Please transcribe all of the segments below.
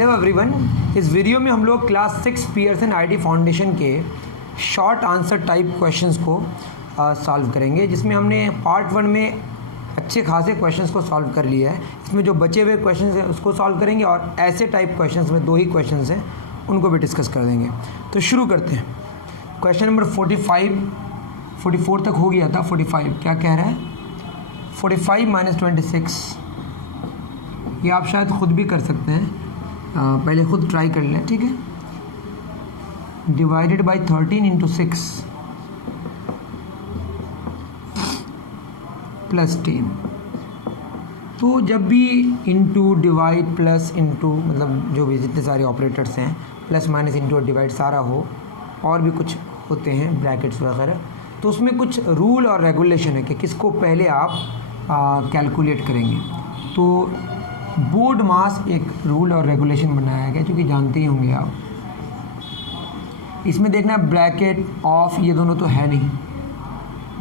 Hello everyone, इस video में हम लोग क्लास 6 पियर्सन आईटी फाउंडेशन के शॉर्ट आंसर टाइप क्वेश्चंस को सॉल्व करेंगे, जिसमें हमने पार्ट 1 में अच्छे खासे क्वेश्चंस को सॉल्व कर लिया है। इसमें जो बचे हुए क्वेश्चंस हैं उसको सॉल्व करेंगे और ऐसे टाइप क्वेश्चंस में 2 ही क्वेश्चंस हैं उनको भी डिस्कस कर देंगे। तो शुरू करते हैं। क्वेश्चन नंबर 44 तक हो गया था। 45 क्या कह रहा है? 45 माइनस 26, ये आप शायद ख़ुद भी कर सकते हैं, पहले ख़ुद ट्राई कर लें, ठीक है। Divided by 13 into 6 plus 10। तो जब भी इंटू डिवाइड प्लस इंटू, मतलब जो भी जितने सारे ऑपरेटर्स हैं, प्लस माइनस इंटू और डिवाइड सारा हो, और भी कुछ होते हैं ब्रैकेट्स वगैरह, तो उसमें कुछ रूल और रेगुलेशन है कि किसको पहले आप कैलकुलेट करेंगे। तो बोर्ड मास एक रूल और रेगुलेशन बनाया गया, जो कि जानते ही होंगे आप। इसमें देखना है ब्रैकेट ऑफ, ये दोनों तो है नहीं।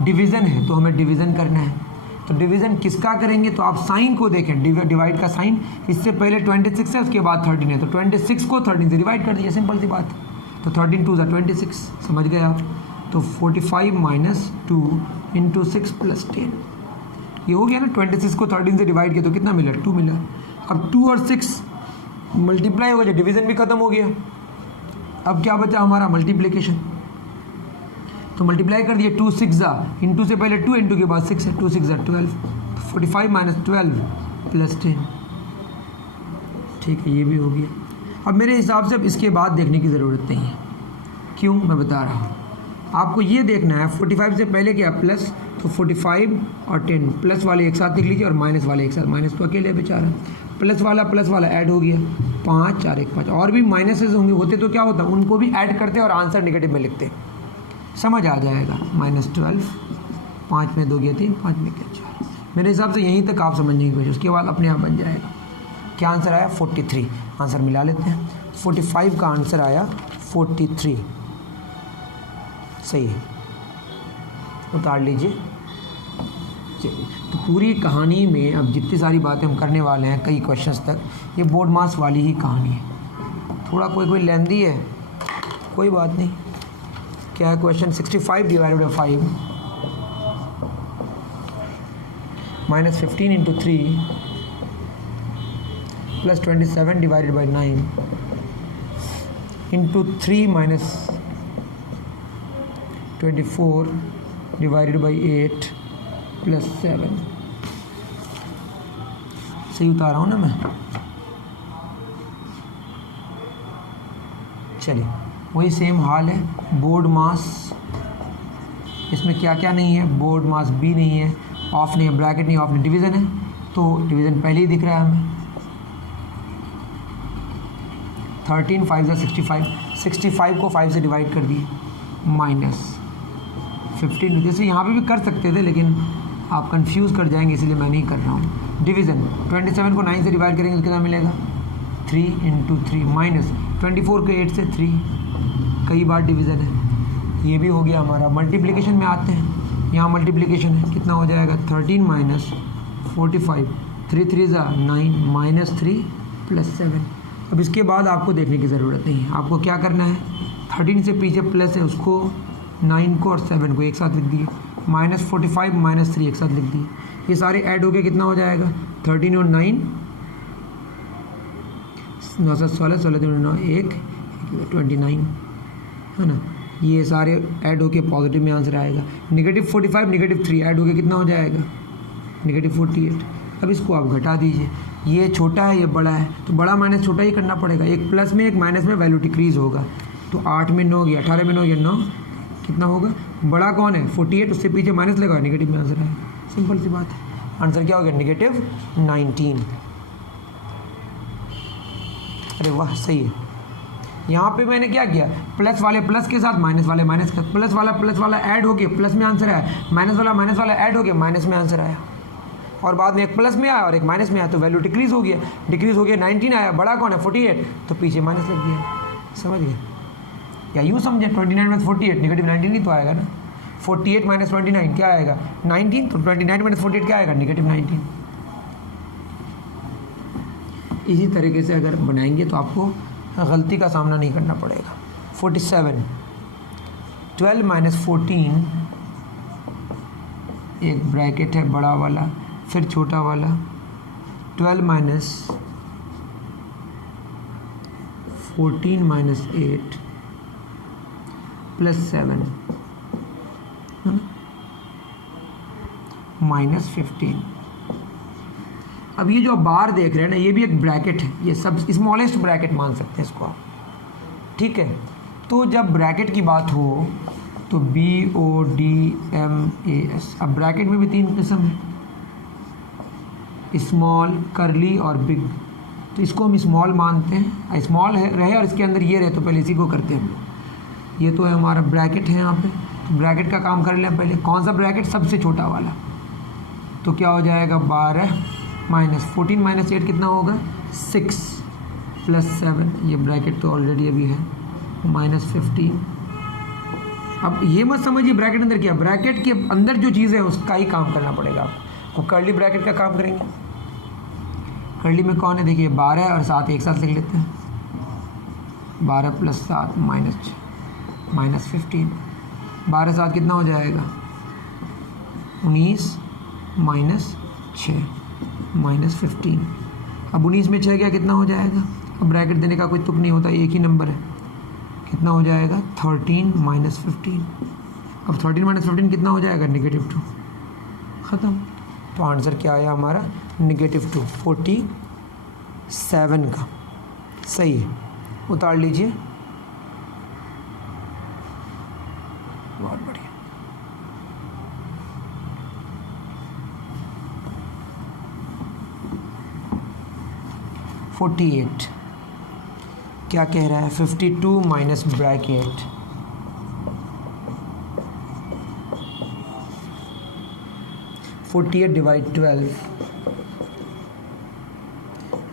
डिवीज़न है तो हमें डिवीज़न करना है। तो डिवीज़न किसका करेंगे? तो आप साइन को देखें, डिवाइड का साइन। इससे पहले 26 है, उसके बाद 13 है, तो 26 को 13 से डिवाइड कर दीजिए, सिंपल सी बात। तो 13 2 26, समझ गए आप। तो 45 माइनस 2 इंटू 6 प्लस 10, ये हो गया ना। 26 को 13 से डिवाइड किया तो कितना मिला? 2 मिला। अब 2 और 6 मल्टीप्लाई हो गया, डिवीज़न भी ख़त्म हो गया। अब क्या बचा हमारा? मल्टीप्लिकेशन। तो मल्टीप्लाई कर दिए, 2 6 जा, इंटू से पहले 2, इंटू के बाद 6 है, 2 6 जा 12। तो 45 माइनस 12 प्लस 10, ठीक है, ये भी हो गया। अब मेरे हिसाब से अब इसके बाद देखने की ज़रूरत नहीं है। क्यों? मैं बता रहा हूँ आपको। ये देखना है 45 से पहले क्या प्लस, तो 45 और 10, प्लस वाले एक साथ लिख लीजिए और माइनस वाले एक साथ। माइनस तो अकेले बेचारा, प्लस वाला ऐड हो गया, 5 4 1 5। और भी माइनसेस होंगे, होते तो क्या होता, उनको भी ऐड करते और आंसर नेगेटिव में लिखते, समझ आ जाएगा। -12, 5 में 2 गया 3, 5 में क्या 4। मेरे हिसाब से यहीं तक आप समझने की कोशिश, उसके बाद अपने आप बन जाएगा। क्या आंसर आया? 43। आंसर मिला लेते हैं। 45 का आंसर आया 43, सही है, उतार लीजिए। चलिए, तो पूरी कहानी में अब जितनी सारी बातें हम करने वाले हैं, कई क्वेश्चंस तक, ये बोर्ड मास वाली ही कहानी है। थोड़ा कोई लेंदी है, कोई बात नहीं। क्या है question? 65 divided by 5 minus 15 into 3 plus 27 divided by 9 into 3 minus 24 divided by 8 plus 7। सही उतारा हूँ ना मैं? चलिए, वही सेम हाल है। बोर्ड मास, इसमें क्या क्या नहीं है? बोर्ड मास भी नहीं है, ऑफ नहीं है, ब्रैकेट नहीं, ऑफ नहीं, डिवीज़न है। तो डिवीज़न पहले ही दिख रहा है हमें। 13 5 जा 65, 65 को 5 से डिवाइड कर दिए, माइनस 15। जैसे यहाँ पे भी कर सकते थे, लेकिन आप कंफ्यूज कर जाएंगे, इसलिए मैं नहीं कर रहा हूँ। डिवीज़न 27 को 9 से डिवाइड करेंगे तो कितना मिलेगा? 3 इंटू 3, माइनस 24 को 8 से 3, कई बार डिवीज़न है। ये भी हो गया हमारा। मल्टीप्लिकेशन में आते हैं, यहाँ मल्टीप्लिकेशन है, कितना हो जाएगा? 13 माइनस 45, 3 3 जा 9, माइनस 3 प्लस 7। अब इसके बाद आपको देखने की ज़रूरत नहीं है। आपको क्या करना है? 13 से पीछे प्लस है, उसको 9 को और 7 को एक साथ लिख दिए, माइनस 45 माइनस 3 एक साथ लिख दिए। ये सारे ऐड हो के कितना हो जाएगा? 13 और 9 9 7 16, 16 3 9 1 29, है ना। ये सारे ऐड होके पॉजिटिव में आंसर आएगा। -45 -3 ऐड होके कितना हो जाएगा? -48। अब इसको आप घटा दीजिए, ये छोटा है ये बड़ा है, तो बड़ा माइनस छोटा ही करना पड़ेगा। एक प्लस में एक माइनस में वैल्यू डिक्रीज होगा। तो 8 में 9 गया, 18 में 9 गया 9, कितना होगा? बड़ा कौन है? 48, उससे पीछे माइनस लगा, नेगेटिव में आंसर आएगा। सिंपल सी बात है। आंसर क्या हो गया? -19। अरे वाह, सही है। यहाँ पे मैंने क्या किया? प्लस वाले प्लस के साथ माइनस वाले माइनस का, प्लस वाला ऐड हो गया, प्लस में आंसर आया, माइनस वाला ऐड हो गया, माइनस में आंसर आया। और बाद में एक प्लस में आया और एक माइनस में आया, तो वैल्यू डिक्रीज हो गया, 19 आया। बड़ा कौन है? 48, तो पीछे माइनस लग गया। समझ गए? या यूँ समझे, 29 माइनस 48 -19 ही तो आएगा ना। 48 माइनस 29 क्या आएगा? 19। तो 29 माइनस 48 क्या आएगा? -19। इसी तरीके से अगर बनाएंगे तो आपको गलती का सामना नहीं करना पड़ेगा। 47, 12 माइनस 14, एक ब्रैकेट है बड़ा वाला, फिर छोटा वाला, 12 माइनस 14 माइनस 8 प्लस 7 माइनस 15। अब ये जो बार देख रहे हैं ना, ये भी एक ब्रैकेट है, ये सब स्मॉलेस्ट ब्रैकेट मान सकते हैं इसको आप, ठीक है। तो जब ब्रैकेट की बात हो तो BODMAS, अब ब्रैकेट में भी 3 किस्म है, स्मॉल, करली और बिग। तो इसको हम स्मॉल मानते हैं, स्मॉल है रहे और इसके अंदर ये रहे तो पहले इसी को करते हैं हम लोग। ये तो है हमारा ब्रैकेट है यहाँ पे, तो ब्रैकेट का काम कर लें पहले। कौन सा ब्रैकेट? सबसे छोटा वाला। तो क्या हो जाएगा 12 माइनस 14 माइनस 8 कितना होगा 6 प्लस 7, ये ब्रैकेट तो ऑलरेडी अभी है, माइनस 15। अब ये मत समझिए ब्रैकेट अंदर क्या, ब्रैकेट के अंदर जो चीज़ है उसका ही काम करना पड़ेगा आपको। कर्ली ब्रैकेट का काम करेंगे। कर्ली में कौन है देखिए 12 और 7 एक साथ लिख लेते हैं, 12 प्लस 7 माइनस 6 माइनस 15, 12 7 कितना हो जाएगा 19 माइनस 6 माइनस 15। अब 19 में 6 क्या कितना हो जाएगा, अब ब्रैकेट देने का कोई तुक नहीं होता, एक ही नंबर है, कितना हो जाएगा 13 माइनस 15। अब 13 माइनस 15 कितना हो जाएगा -2, ख़त्म। तो आंसर क्या आया हमारा -2, 47 का सही है। उतार लीजिए, बहुत बढ़िया। (48) क्या कह रहा है 52 minus bracket 48 divide 12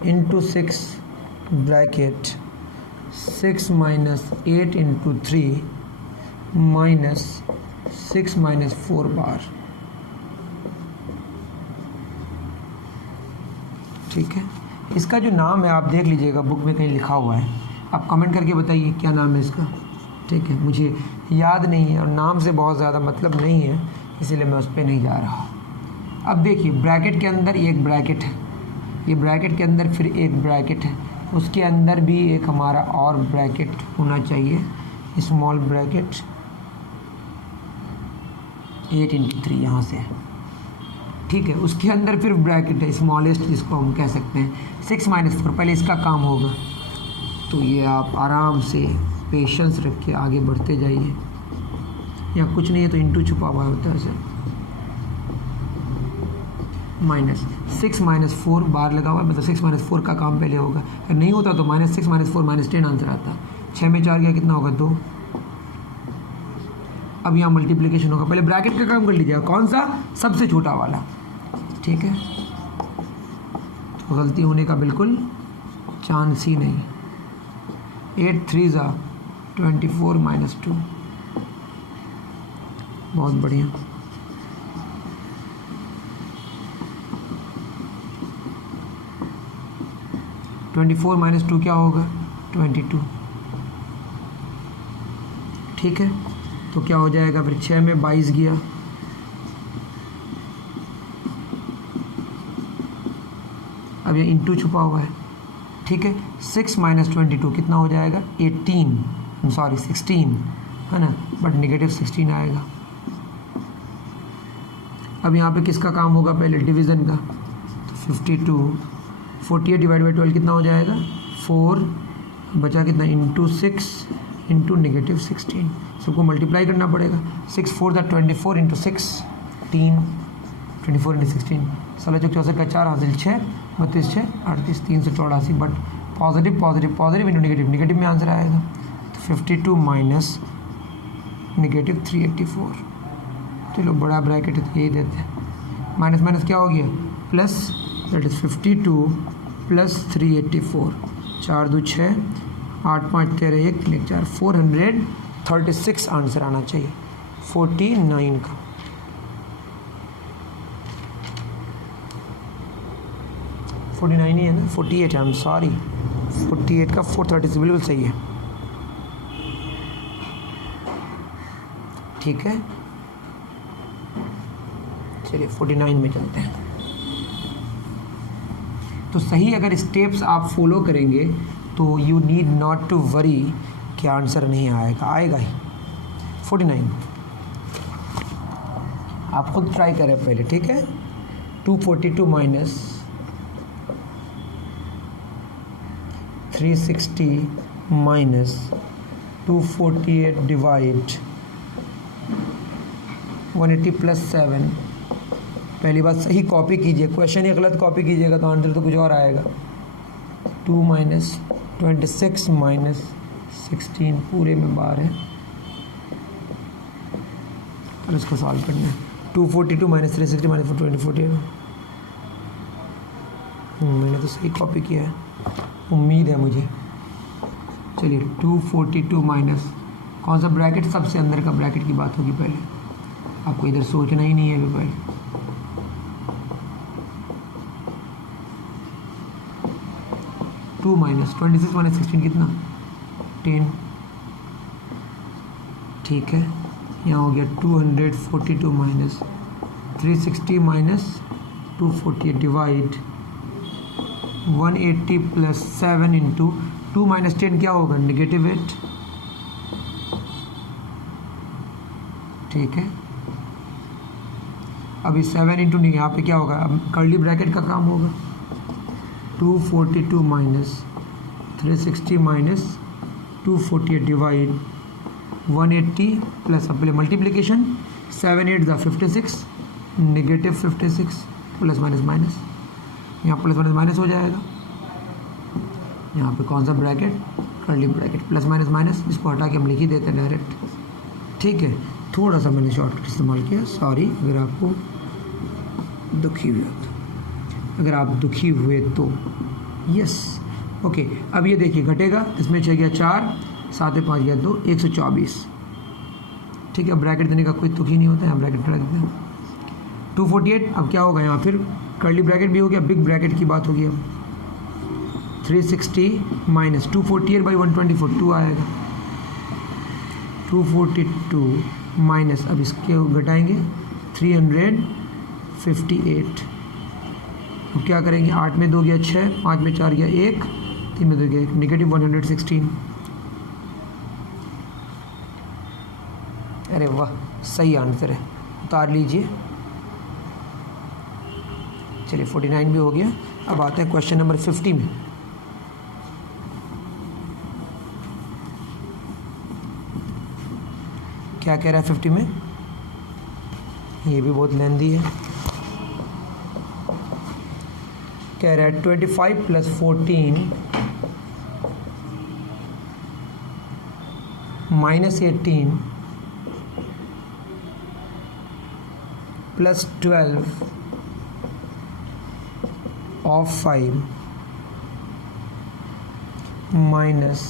into 6 bracket 6 minus 8 into 3 minus 6 minus 4 बार, ठीक है। इसका जो नाम है आप देख लीजिएगा, बुक में कहीं लिखा हुआ है, आप कमेंट करके बताइए क्या नाम है इसका, ठीक है। मुझे याद नहीं है और नाम से बहुत ज़्यादा मतलब नहीं है, इसीलिए मैं उस पर नहीं जा रहा। अब देखिए ब्रैकेट के अंदर एक ब्रैकेट है, ये ब्रैकेट के अंदर फिर एक ब्रैकेट है, उसके अंदर भी एक हमारा और ब्रैकेट होना चाहिए, स्मॉल ब्रैकेट 8 इंटू 3 यहाँ से, ठीक है। उसके अंदर फिर ब्रैकेट है स्मॉलेस्ट, जिसको हम कह सकते हैं 6 माइनस 4, पहले इसका काम होगा। तो ये आप आराम से पेशेंस रख के आगे बढ़ते जाइए, या कुछ नहीं है तो इंटू छुपा हुआ होता है ऐसे, माइनस 6 माइनस 4 बार लगा हुआ है, मतलब 6 माइनस 4 का काम पहले होगा, अगर नहीं होता तो -6 माइनस 4 माइनस 10 आंसर आता है। 6 में 4 गया कितना होगा 2। अब यहाँ मल्टीप्लिकेशन होगा, पहले ब्रैकेट का काम कर लीजिएगा, कौन सा सबसे छोटा वाला, ठीक है। तो गलती होने का बिल्कुल चांस ही नहीं। 8 3 ज़ा 24 माइनस 2, बहुत बढ़िया। (24 माइनस 2 क्या होगा 22, ठीक है। तो क्या हो जाएगा फिर 6 में 22 गया, अब ये इंटू छुपा हुआ है, ठीक है। 6 माइनस 22 कितना हो जाएगा 16 है ना, बट -16 आएगा। अब यहाँ पे किसका काम होगा पहले डिवीज़न का, तो 52 48 डिवाइड बाई 12 कितना हो जाएगा 4, बचा कितना इंटू 6 इंटू -16, सबको मल्टीप्लाई करना पड़ेगा। 6 4 दा 24 इंटू 16, 24 इंटू 16 16 चौक 64 का 4 हासिल 6 32 6 38 384, but positive positive positive into negative negative में आंसर आएगा। तो 52 माइनस -384, चलो बड़ा ब्रैकेट है तो यही देते हैं, माइनस माइनस क्या हो गया plus, that is 52 plus 384, 4 2 6 8 5 13 1 3 4 436 answer आना चाहिए 49 का। 49 ही है ना, 48 है, आई एम सॉरी, 48 का 430 बिल्कुल सही है। ठीक है, चलिए 49 में चलते हैं। तो सही अगर स्टेप्स आप फॉलो करेंगे तो you need not to worry कि आंसर नहीं आएगा, आएगा ही। 49 आप खुद ट्राई करें पहले, ठीक है। 242 माइनस 360 माइनस 248 डिवाइड 180 प्लस 7। पहली बात सही कॉपी कीजिए, क्वेश्चन ही गलत कॉपी कीजिएगा तो आंसर तो कुछ और आएगा। 2 माइनस 26 माइनस 16 पूरे में बार है, और इसको सॉल्व करना है। 242 माइनस 360 माइनस 420 मैंने तो सही कॉपी किया है, उम्मीद है मुझे। चलिए 242 माइनस कौन सा ब्रैकेट, सबसे अंदर का ब्रैकेट की बात होगी पहले, आपको इधर सोचना ही नहीं है अभी पहले। 2 माइनस 26 माइनस 16 कितना, 10। ठीक है, यहाँ हो गया 242 minus 360 minus 248 divide 180 plus 7 into 2 minus 10 क्या होगा, -8। ठीक है, अभी 7 इंटू नहीं, यहाँ पे क्या होगा, अब कर्ली ब्रैकेट का काम होगा। 242 माइनस 360 माइनस 248 डिवाइड 180 प्लस, अब पहले मल्टीप्लिकेशन, 7 8 ज़ा 56 -56 प्लस माइनस माइनस, यहाँ प्लस माइनस माइनस हो जाएगा। यहाँ पे कौन सा bracket, curly bracket, plus minus minus, इसको हटा के हम लिख ही देते हैं डायरेक्ट। ठीक है, थोड़ा सा मैंने शॉर्टकट इस्तेमाल किया, सॉरी अगर आपको दुखी हुआ तो, अगर आप दुखी हुए तो यस। ओके, अब ये देखिए घटेगा, इसमें 6 गया 4, 7 5 गया 2, 124। ठीक है, ब्रैकेट देने का कोई तुक ही नहीं होता है, यहाँ ब्रैकेट रख देते हैं। 248 अब क्या होगा, यहाँ फिर कर्ली ब्रैकेट भी हो गया, बिग ब्रैकेट की बात होगी अब। 360 माइनस 248 बाई 124 2 आएगा, 242 माइनस, अब इसके घटाएंगे 358। अब क्या करेंगे, 8 में 2 गया 6, 5 में 4 गया 1, 3 में 2 गया 1, नेगेटिव 116। अरे वाह, सही आंसर है, उतार लीजिए। चलिए 49 भी हो गया। अब आते हैं क्वेश्चन नंबर 50 में। क्या कह रहा है 50 में, ये भी बहुत लेंदी है। कह रहा है 25 plus 14 minus 18 plus 12 of 5 minus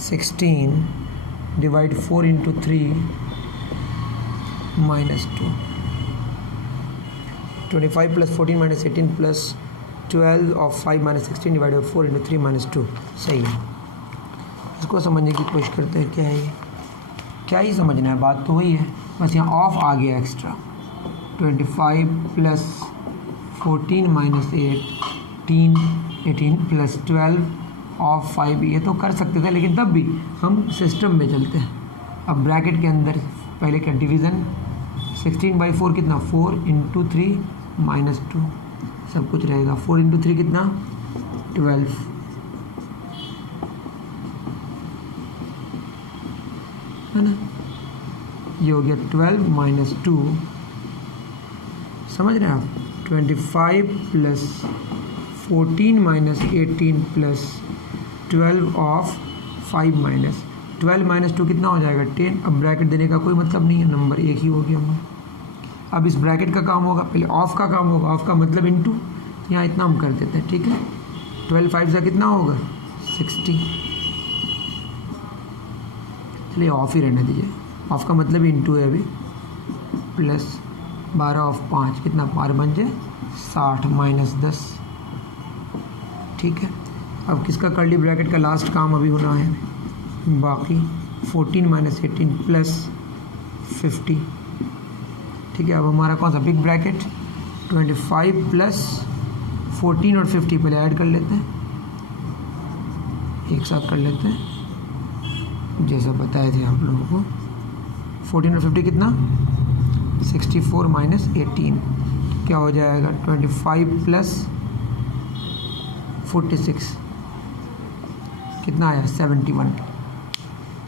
16 divide 4 into 3 minus 2। 25 plus 14 minus 18 plus 12 of 5 minus 16 divide 4 into 3 minus 2। सही है, इसको समझने की कोशिश करते हैं। क्या है ये, क्या ही समझना है, बात तो वही है, बस यहाँ ऑफ आ गया extra. 25 plus 14 minus 18 plus 12 of 5, ये तो कर सकते थे, लेकिन तब भी हम सिस्टम में चलते हैं। अब ब्रैकेट के अंदर पहले क्या, डिवीज़न 16/4 कितना, 4 इंटू 3 माइनस 2, सब कुछ रहेगा। 4 इंटू 3 कितना, 12, है ना, ये हो गया 12 माइनस 2, समझ रहे हैं आप। 25 plus 14 minus 18 plus 12 of 5 minus 12 minus 2 कितना हो जाएगा, 10। अब ब्रैकेट देने का कोई मतलब नहीं है, नंबर एक ही हो गया हमारा। अब इस ब्रैकेट का काम होगा, पहले ऑफ का काम होगा, ऑफ का मतलब इनटू, यहाँ इतना हम कर देते हैं। ठीक है, 12 5 से कितना होगा, 60। चलिए ऑफ ही रहने दीजिए, ऑफ का मतलब इनटू है अभी, प्लस 12 ऑफ 5 कितना, 12 बन जाए 60 माइनस 10 ठीक है। अब किसका कर्ली ब्रैकेट का लास्ट काम अभी होना है, बाकी 14 माइनस 18 प्लस 50, ठीक है। अब हमारा कौन सा बिग ब्रैकेट, 25 प्लस 14 और 50 पहले ऐड कर लेते हैं, एक साथ कर लेते हैं जैसा बताए थे आप लोगों को। 14 और 50 कितना, 64 माइनस 18 क्या हो जाएगा, 25 प्लस 46 कितना आया, 71।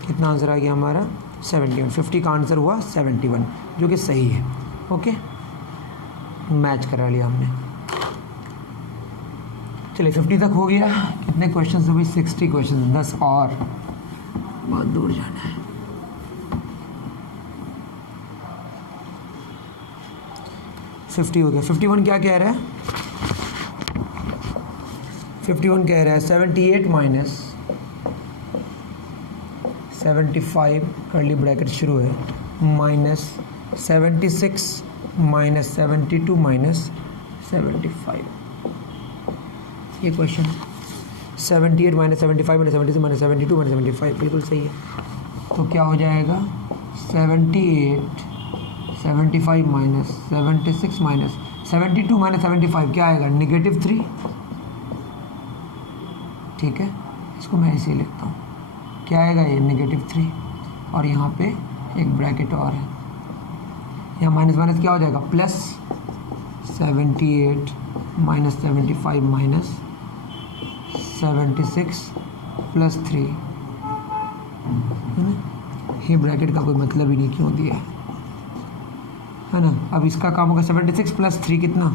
कितना आंसर आ गया हमारा, 71। 50 का आंसर हुआ 71, जो कि सही है। ओके, मैच करा लिया हमने। चलिए 50 तक हो गया। कितने क्वेश्चन हो गए, 60 क्वेश्चन, 10 और, बहुत दूर जाना है। फिफ्टी हो गया। 51 क्या कह रहा है, 51 कह रहा है 78 माइनस 75 कर्ली ब्रैकेट शुरू है, माइनस 76 माइनस 72 माइनस 75। ये question 78 minus 75 minus 76 minus 72 minus 75 बिल्कुल सही है। तो क्या हो जाएगा, 78 75 माइनस 76 माइनस 72 माइनस 75 क्या आएगा, -3। ठीक है, इसको मैं ऐसे ही लिखता हूँ, क्या आएगा ये, -3। और यहाँ पे एक ब्रैकेट और है, यहाँ माइनस माइनस क्या हो जाएगा, प्लस 78 माइनस 75 माइनस 76 प्लस 3, ये ब्रैकेट का कोई मतलब ही नहीं क्यों दिया है ना। अब इसका काम होगा 76 प्लस 3 कितना,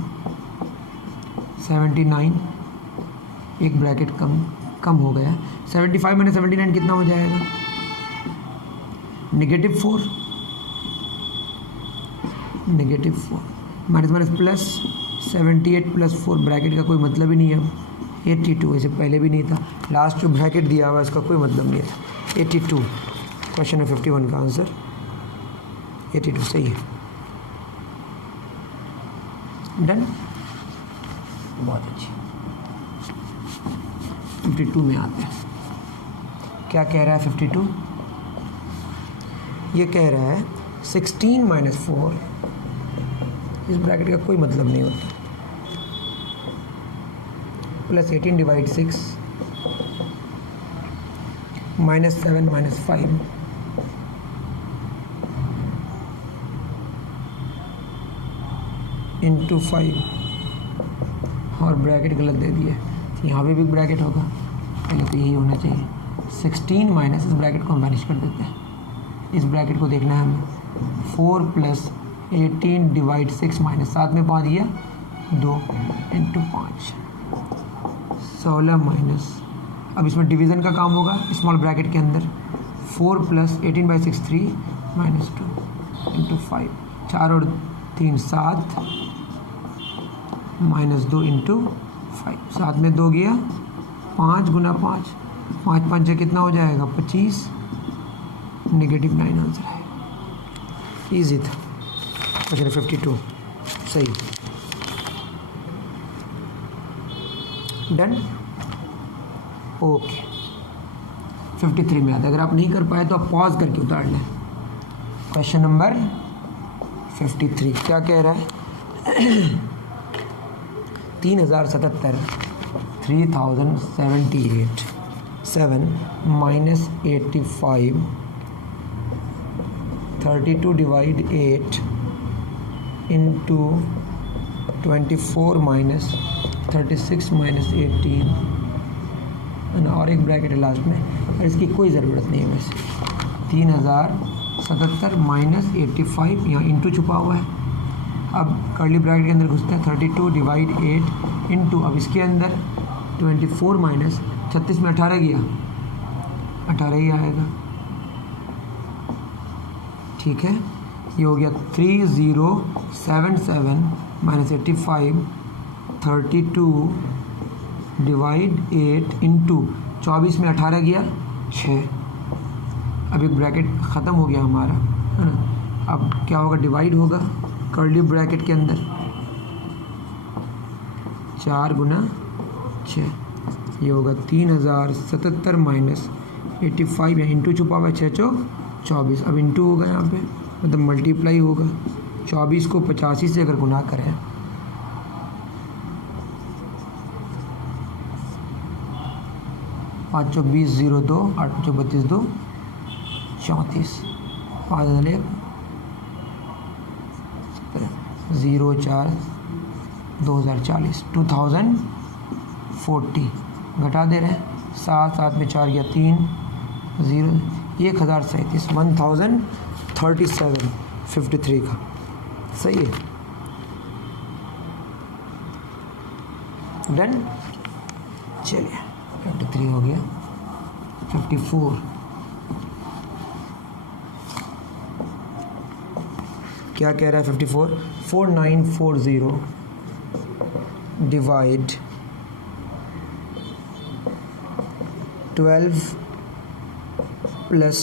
79, एक ब्रैकेट कम हो गया। 75 माइनस 79 कितना हो जाएगा, -4, -4 minus minus plus 78 plus 4, bracket का कोई मतलब ही नहीं है। 82 ऐसे पहले भी नहीं था, लास्ट जो ब्रैकेट दिया हुआ इसका कोई मतलब नहीं है। 82 क्वेश्चन है 51 का आंसर 82 सही है। डन, बहुत अच्छी। 52 में आते हैं, क्या कह रहा है 52, ये कह रहा है 16 माइनस 4, इस ब्रैकेट का कोई मतलब नहीं होता, plus 18 divide 6 minus 7 minus 5 into 5 और ब्रैकेट गलत दे दिया, यहाँ पे भी ब्रैकेट होगा, पहले तो यही होना चाहिए। 16 माइनस, इस ब्रैकेट को हम मैनेज कर देते हैं, इस ब्रैकेट को देखना है हमें। 4 प्लस 18 डिवाइड 6 माइनस 7 में 5 दिया 2 इंटू 5 16 माइनस, अब इसमें डिवीज़न का काम होगा स्मॉल ब्रैकेट के अंदर। 4 प्लस 18 बाई 6 3 माइनस 2 इंटू 5, 4 और 3 7 माइनस 2 इंटू 5, 7 में 2 गया, 5 गुना 5, 5 5 से कितना हो जाएगा 25, -9 आंसर है। ईजी था क्वेश्चन 52 सही। Done, okay. 53 में आता है, अगर आप नहीं कर पाए तो आप पॉज करके उतार लें। क्वेश्चन नंबर 53 क्या कह रहा है 3077 3078 7 minus 85 32 divide 8 into 24 minus 36 minus 18 और एक ब्रैकेट है लास्ट में, और इसकी कोई ज़रूरत नहीं है वैसे। 3077 माइनस 85, यहाँ इंटू छुपा हुआ है। अब कर्ली ब्रैकेट के अंदर घुसते हैं, 32 डिवाइड 8 इंटू, अब इसके अंदर 24 माइनस 36 में 18 गया, 18 ही आएगा। ठीक है, ये हो गया 3077 माइनस 85 32 डिवाइड 8 इंटू 24 में 18 गया 6। अब एक ब्रैकेट ख़त्म हो गया हमारा, है ना। अब क्या होगा, डिवाइड होगा कर्ली ब्रैकेट के अंदर, 4 गुना 6 ये होगा 3077 माइनस 85, या इंटू छुपा हुआ है 6 चौक 24, अब इंटू होगा यहाँ पे, मतलब मल्टीप्लाई होगा। 24 को 85 से अगर गुना करें 5 चौक 20 0 2, 8 चौक 32 2 34, 5 0 4 2040 2040 घटा दे रहे हैं, 7 7 में 4 या 3 0 1037 1037 53 का सही है। डन, चलिए 53 हो गया। 54 क्या कह रहा है 54? 4940 divide 12 plus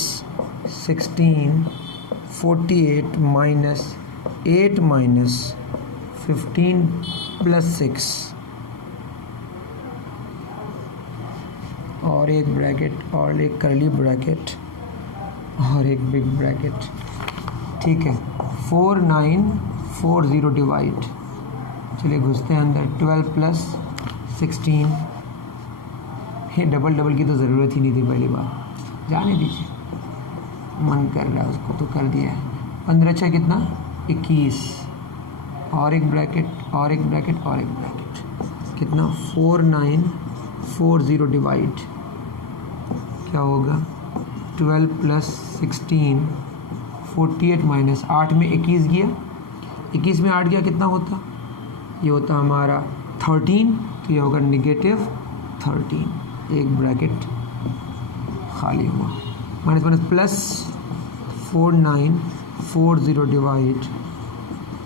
16 48 minus 8 minus 15 plus 6 और एक ब्रैकेट और एक करली ब्रैकेट और एक बिग ब्रैकेट, ठीक है। 4940 डिवाइड, चलिए घुसते हैं अंदर, 12 प्लस 16, ये डबल डबल की तो ज़रूरत ही नहीं थी पहली बार, जाने दीजिए, मन कर रहा है उसको तो कर दिया है। 15 6 कितना 21, और एक ब्रैकेट और एक ब्रैकेट और एक ब्रैकेट, कितना 4940 डिवाइड क्या होगा 12 प्लस 16 48 माइनस 8 में 21 गया, 21 में 8 गया कितना होता, ये होता हमारा 13, तो ये होगा -13, एक ब्रैकेट खाली हुआ, minus minus plus 4940 divide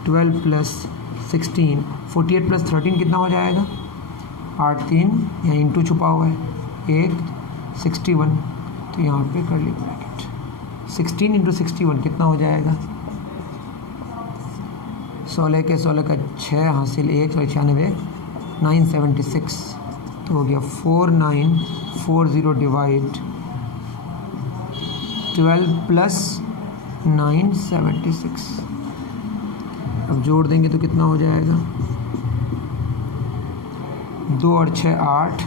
12 plus 16 48 plus 13 कितना हो जाएगा 8 3, यहाँ इंटू छुपा हुआ है 1 61, तो यहाँ पे कर ली ब्रैकेट 16 इंटू 61 कितना हो जाएगा 16 के 16 का 6 हासिल 1 96 976, तो हो गया 4940 डिवाइड 12 प्लस 976, अब जोड़ देंगे तो कितना हो जाएगा 2 और 6 8,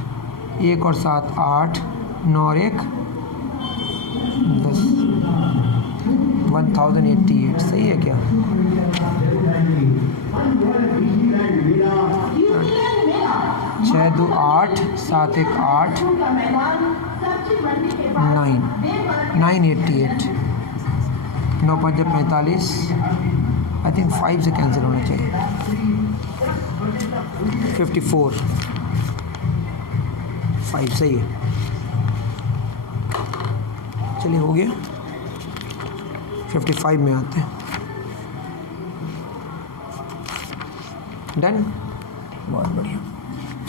1 और 7 8, 9 और 1 10, 1088 सही है क्या? 6 2 8 7 1 8 988, 9 5 45, आई थिंक 5 से कैंसिल होना चाहिए, 54 5 सही है। चलिए हो गया, 55 में आते हैं, डन, बहुत बढ़िया।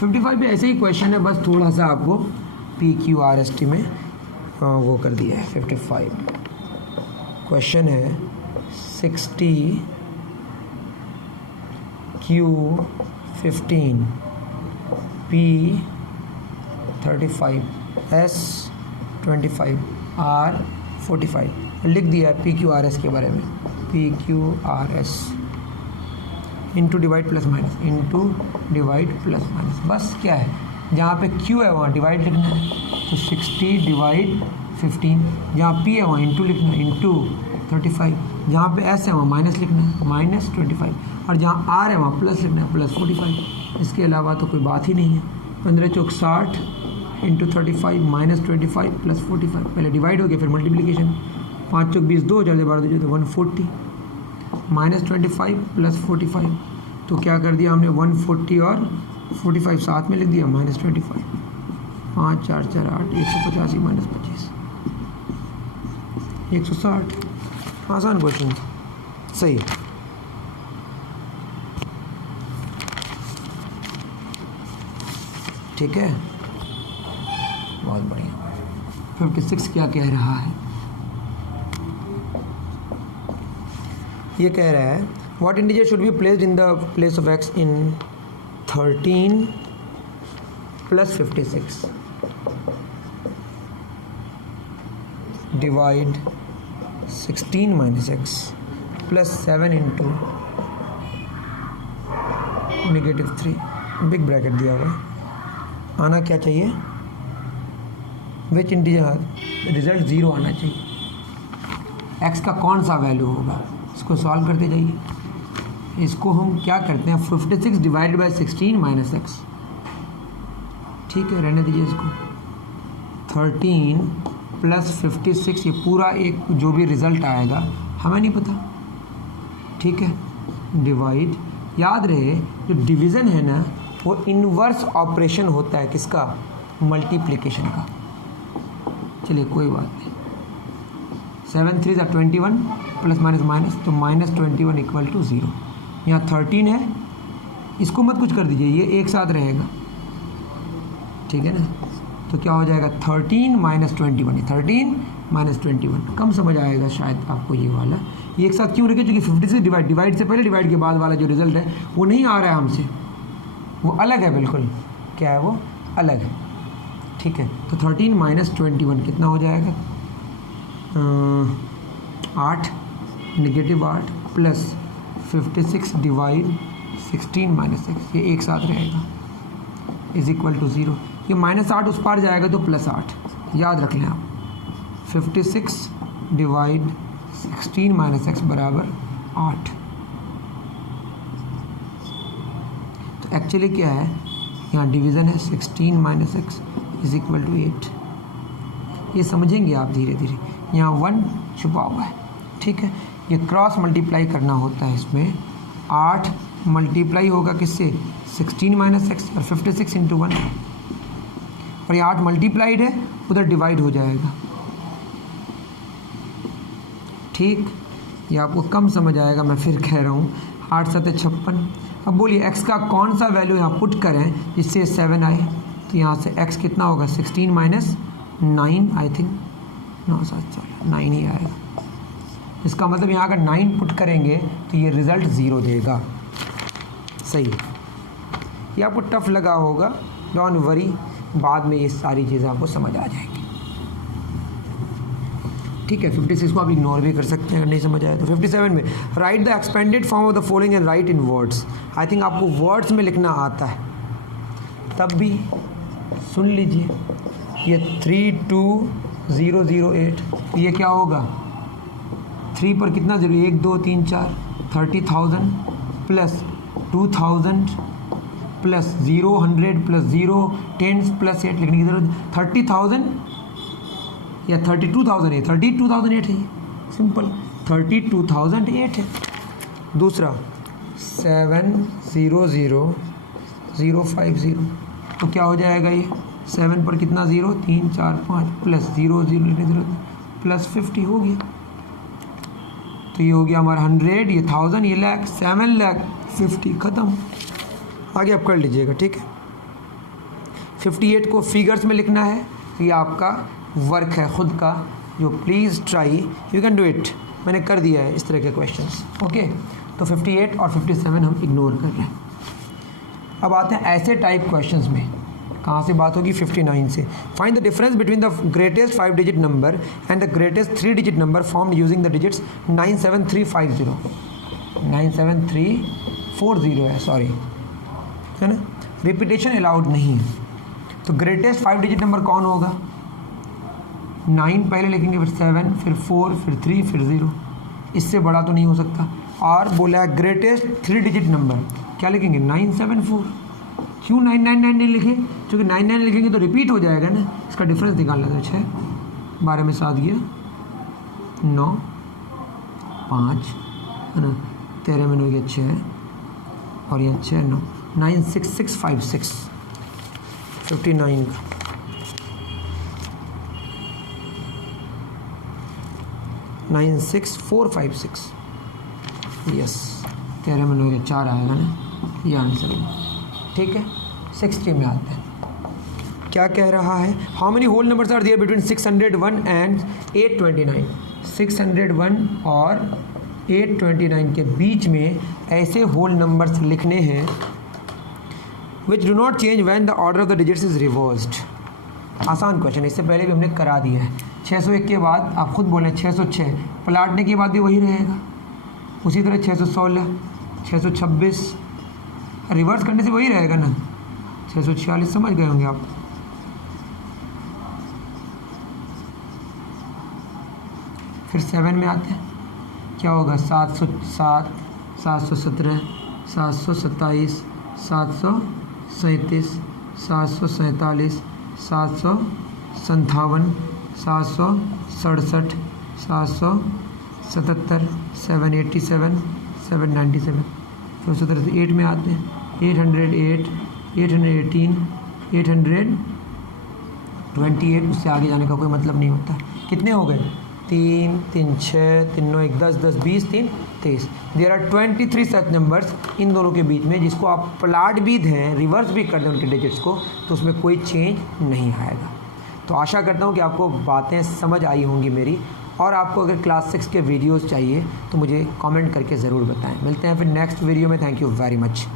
55 पे ऐसे ही क्वेश्चन है, बस थोड़ा सा आपको PQRST में वो कर दिया है। 55 क्वेश्चन है 60 Q15 P35 S25 R45 लिख दिया है PQRS के बारे में, PQRS into divide plus minus, into divide plus minus, बस क्या है जहाँ पे Q है वहाँ डिवाइड लिखना है, तो 60 डिवाइड 15, जहाँ P है वहाँ इंटू लिखना है, इंटू 35, जहाँ पे S है वहाँ माइनस लिखना है, -25, और जहाँ R है वहाँ प्लस लिखना है, +45, इसके अलावा तो कोई बात ही नहीं है। 15 चौक 60 इंटू 35 -25 + 45, पहले डिवाइड हो गया फिर मल्टीप्लिकेशन, 5 चौक 20 2 ज़्यादा 12 2 तो 140, -25 + 45, तो क्या कर दिया हमने 140 और 45 साथ में लिख दिया, -25, 5 4 4 8 185 -25 160, आसान क्वेश्चन सही। ठीक है, बहुत बढ़िया। 56 क्या कह रहा है, ये कह रहा है what integer should be placed in the place of x in 13 plus 56 divide 16 minus x plus 7 into -3 big bracket दिया हुआ है। आना क्या चाहिए, विच इंटीजर, रिजल्ट 0 आना चाहिए। एक्स का कौन सा वैल्यू होगा, इसको सॉल्व करते जाइए। इसको हम क्या करते हैं, 56 डिवाइडेड बाई 16 माइनस एक्स, ठीक है, रहने दीजिए इसको। 13 प्लस 56, ये पूरा एक जो भी रिज़ल्ट आएगा हमें नहीं पता, ठीक है, डिवाइड। याद रहे जो डिवीज़न है ना वो इन्वर्स ऑपरेशन होता है किसका, मल्टीप्लिकेशन का। चलिए कोई बात नहीं, 7 3 21 प्लस माइनस माइनस, तो -21 इक्वल टू 0। यहाँ 13 है, इसको मत कुछ कर दीजिए, ये एक साथ रहेगा, ठीक है ना। तो क्या हो जाएगा 13 माइनस 21, 13 माइनस 21, कम समझ आएगा शायद आपको ये वाला। ये एक साथ क्यों रखे, क्योंकि 50 से डिवाइड से पहले डिवाइड के बाद वाला जो रिजल्ट है वो नहीं आ रहा है हमसे, वो अलग है बिल्कुल। क्या है वो, अलग है, ठीक है। तो 13 माइनस 21 कितना हो जाएगा, 8 -8 प्लस 56 डिवाइड 16 माइनस एक्स, ये एक साथ रहेगा, इज इक्वल टू 0। ये -8 उस पार जाएगा तो +8, याद रख लें आप। 56 डिवाइड 16 माइनस एक्स बराबर 8। तो एक्चुअली क्या है, यहाँ डिवीज़न है 16 minus X is equal to 8। ये समझेंगे आप धीरे धीरे, यहाँ 1 छुपा हुआ है, ठीक है। ये क्रॉस मल्टीप्लाई करना होता है, इसमें 8 मल्टीप्लाई होगा किससे, 16 माइनस एक्स और 56 इंटू 1, और ये 8 मल्टीप्लाइड है, उधर डिवाइड हो जाएगा, ठीक। ये आपको कम समझ आएगा, मैं फिर कह रहा हूँ। 8 7 56। अब बोलिए एक्स का कौन सा वैल्यू यहाँ पुट करें जिससे 7 आए, तो यहाँ से एक्स कितना होगा, 16 माइनस 9, आई थिंक 9 ही आएगा। इसका मतलब यहाँ अगर 9 पुट करेंगे तो ये रिज़ल्ट 0 देगा, सही। ये आपको टफ लगा होगा, डोंट वरी, बाद में ये सारी चीज़ें आपको समझ आ जाएंगी, ठीक है। 56 को आप इग्नोर भी कर सकते हैं अगर नहीं समझ आए तो। 57 में right the expanded form of the following and right in words. I think आपको वर्ड्स में लिखना आता है, तब भी सुन लीजिए। ये 32008, ये क्या होगा, 3 पर कितना 0, 1 2 3 4, 30,000 प्लस 2000 प्लस 0 100 प्लस 0 10 प्लस 8 लिखने की जरूरत, 30,000 या 32,000 है, 32,008 है, सिंपल 32,008 है। दूसरा 700050, तो क्या हो जाएगा, ये 7 पर कितना 0 3 4 5 प्लस 0 0 लिखने की जरूरत, प्लस 50 हो गया। तो ये हो गया हमारा 100, ये 1000, ये लाख, 7,50,000 ख़त्म। आगे आप कर लीजिएगा, ठीक है। 58 को फिगर्स में लिखना है, ये आपका वर्क है खुद का, जो please try, you can do it. मैंने कर दिया है इस तरह के क्वेश्चंस, ओके। तो 58 और 57 हम इग्नोर कर रहे हैं। अब आते हैं ऐसे टाइप क्वेश्चंस में, कहाँ से बात होगी, 59 से। Find the difference between the greatest 5 digit number and the greatest 3 digit number formed using the digits 97350, 97340 है, सॉरी, है ना। रिपीटेशन अलाउड नहीं है। तो ग्रेटेस्ट 5 डिजिट नंबर कौन होगा, 9 पहले लिखेंगे, फिर 7, फिर 4, फिर 3, फिर 0, इससे बड़ा तो नहीं हो सकता। और बोला है ग्रेटेस्ट 3 डिजिट नंबर, क्या लिखेंगे, 974। क्यों 999 नहीं लिखे, क्योंकि 99 लिखेंगे तो रिपीट हो जाएगा ना। इसका डिफरेंस निकालना था, 6 12 में 7 गया 9 5, है ना, 13 में 9 गया 6, और यहाँ 6 9, 96656 59 का। नाइन 6,4,5,6, यस, 13 में 9 4 आएगा ना, ये आंसर है, ठीक है। 60 में आते हैं, क्या कह रहा है, how many whole numbers are there between 601 and 829। 601 और 829 के बीच में ऐसे होल नंबर्स लिखने हैं which do not change when the order of the digits is reversed. आसान क्वेश्चन, इससे पहले भी हमने करा दिया है। 601 के बाद आप खुद बोलें 606, पलटने के बाद भी वही रहेगा। उसी तरह 616, 626, रिवर्स करने से वही रहेगा ना। 646 समझ गए होंगे आप। फिर 7 में आते हैं, क्या होगा 707, 717, 727, 737, 747, 757, 767, 777, 787, 797। फिर उसी तरह से 8 में आते हैं, 808, 818, 828, उससे आगे जाने का कोई मतलब नहीं होता। कितने हो गए? 3, 3, 6, 3, 9, 1, 10, 10, 20, 3, 23। देयर आर 23 सच नंबर्स इन दोनों के बीच में, जिसको आप प्लाट भी दें, रिवर्स भी कर दें उनके डिजिट्स को, तो उसमें कोई चेंज नहीं आएगा। तो आशा करता हूँ कि आपको बातें समझ आई होंगी मेरी, और आपको अगर क्लास 6 के वीडियोस चाहिए तो मुझे कमेंट करके ज़रूर बताएं। मिलते हैं फिर नेक्स्ट वीडियो में। Thank you very much.